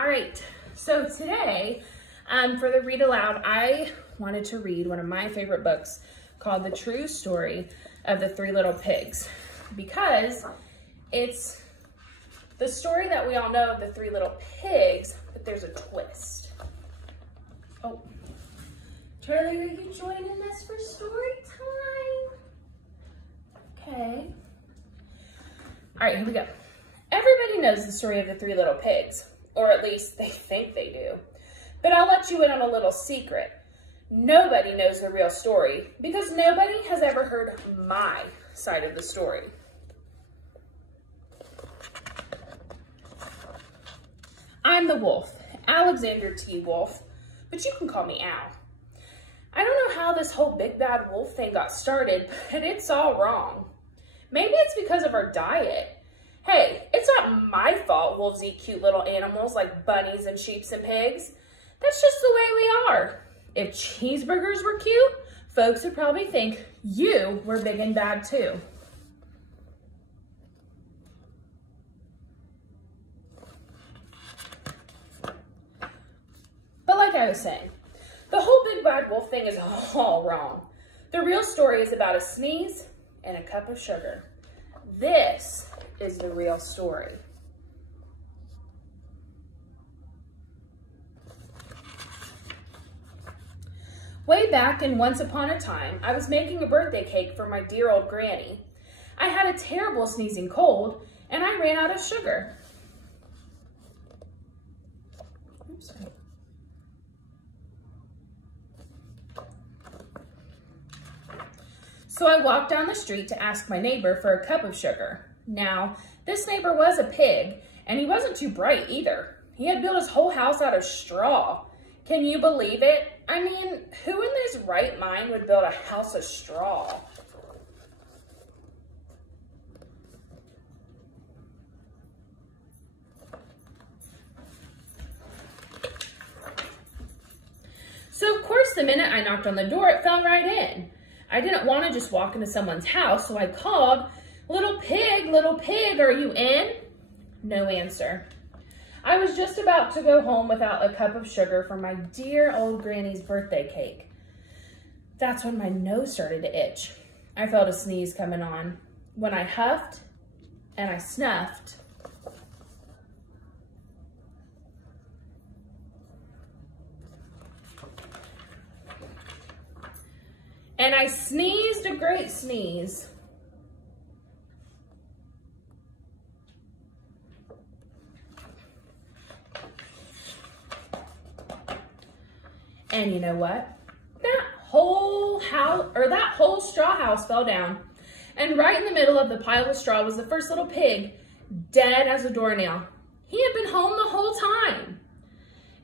All right, so today for the read aloud, I wanted to read one of my favorite books called The True Story of the Three Little Pigs, because it's the story that we all know of the three little pigs, but there's a twist. Oh, Charlie, are you joining us for story time? Okay. All right, here we go. Everybody knows the story of the three little pigs, or at least they think they do. But I'll let you in on a little secret. Nobody knows the real story because nobody has ever heard my side of the story. I'm the wolf, Alexander T. Wolf, but you can call me Al. I don't know how this whole big bad wolf thing got started, but it's all wrong. Maybe it's because of our diet. Hey, it's not my fault wolves eat cute little animals like bunnies and sheep and pigs. That's just the way we are. If cheeseburgers were cute, folks would probably think you were big and bad too. But like I was saying, the whole big bad wolf thing is all wrong. The real story is about a sneeze and a cup of sugar. This is the real story. Way back in Once Upon a Time, I was making a birthday cake for my dear old granny. I had a terrible sneezing cold, and I ran out of sugar. Oops, sorry. So I walked down the street to ask my neighbor for a cup of sugar. Now, this neighbor was a pig, and he wasn't too bright either. He had built his whole house out of straw. Can you believe it? I mean, who in his right mind would build a house of straw? So of course, the minute I knocked on the door, it fell right in. I didn't want to just walk into someone's house, so I called, little pig, are you in? No answer. I was just about to go home without a cup of sugar for my dear old granny's birthday cake. That's when my nose started to itch. I felt a sneeze coming on. When I huffed and I snuffed, and I sneezed a great sneeze. And you know what? That whole straw house fell down. And right in the middle of the pile of straw was the first little pig, dead as a doornail. He had been home the whole time.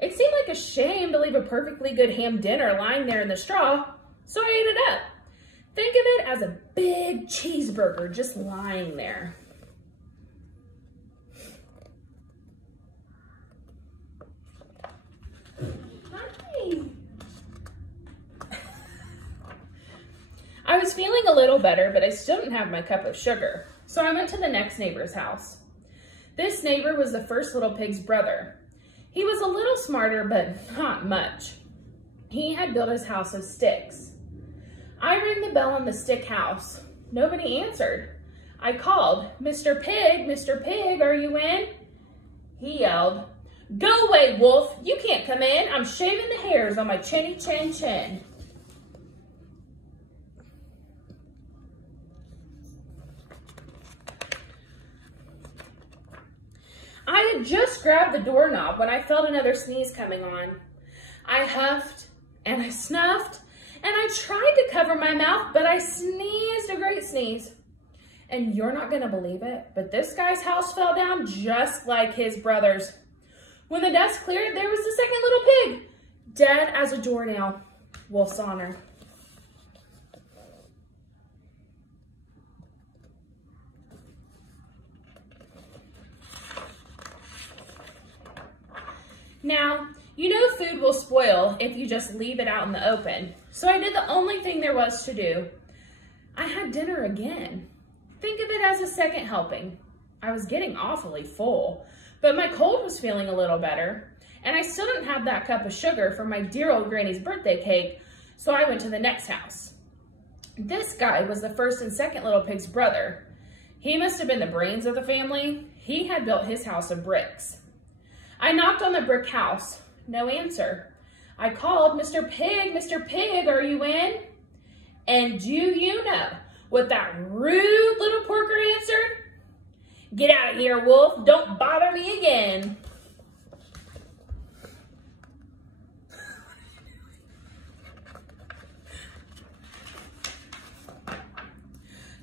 It seemed like a shame to leave a perfectly good ham dinner lying there in the straw, so I ate it up. Think of it as a big cheeseburger just lying there. Hi. I was feeling a little better, but I still didn't have my cup of sugar, so I went to the next neighbor's house. This neighbor was the first little pig's brother. He was a little smarter, but not much. He had built his house of sticks. I rang the bell on the stick house. Nobody answered. I called, Mr. Pig, are you in? He yelled, go away, wolf, you can't come in. I'm shaving the hairs on my chinny chin chin. I had just grabbed the doorknob when I felt another sneeze coming on. I huffed and I snuffed and I tried to cover my mouth, but I sneezed a great sneeze. And you're not gonna believe it, but this guy's house fell down just like his brother's. When the dust cleared, there was the second little pig, dead as a doornail. Wolf's honor. Now, you know food will spoil if you just leave it out in the open. So I did the only thing there was to do. I had dinner again. Think of it as a second helping. I was getting awfully full, But my cold was feeling a little better, and I still didn't have that cup of sugar for my dear old granny's birthday cake, so I went to the next house. This guy was the first and second little pig's brother. He must have been the brains of the family. He had built his house of bricks. I knocked on the brick house. No answer. I called, Mr. Pig, are you in? And do you know what that rude little porker answered? Get out of here, wolf. Don't bother me again.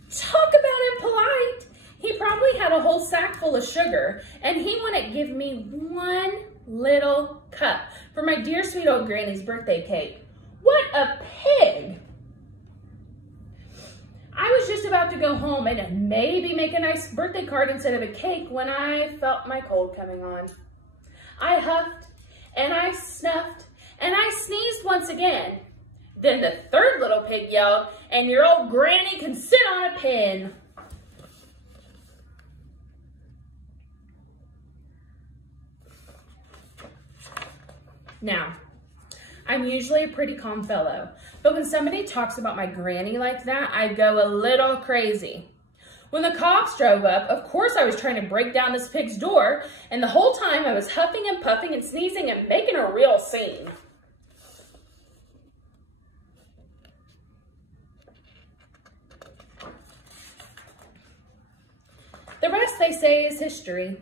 Talk about impolite. He probably had a whole sack full of sugar, and he wouldn't give me one little cup for my dear sweet old granny's birthday cake. What a pig! I was just about to go home and maybe make a nice birthday card instead of a cake when I felt my cold coming on. I huffed and I snuffed and I sneezed once again. Then the third little pig yelled, and your old granny can sit on a pin. Now, I'm usually a pretty calm fellow, but when somebody talks about my granny like that, I go a little crazy. When the cops drove up, of course I was trying to break down this pig's door, and the whole time I was huffing and puffing and sneezing and making a real scene. The rest, they say, is history.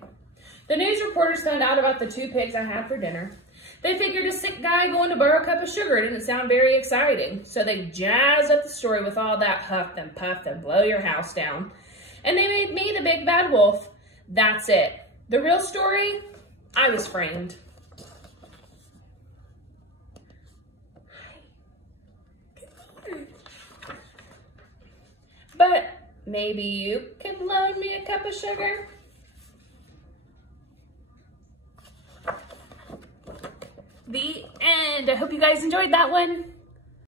The news reporters found out about the 2 pigs I had for dinner. They figured a sick guy going to borrow a cup of sugar didn't sound very exciting, so they jazzed up the story with all that huff and puff and blow your house down. And they made me the big bad wolf. That's it. The real story, I was framed. But maybe you can loan me a cup of sugar? The end. I hope you guys enjoyed that one.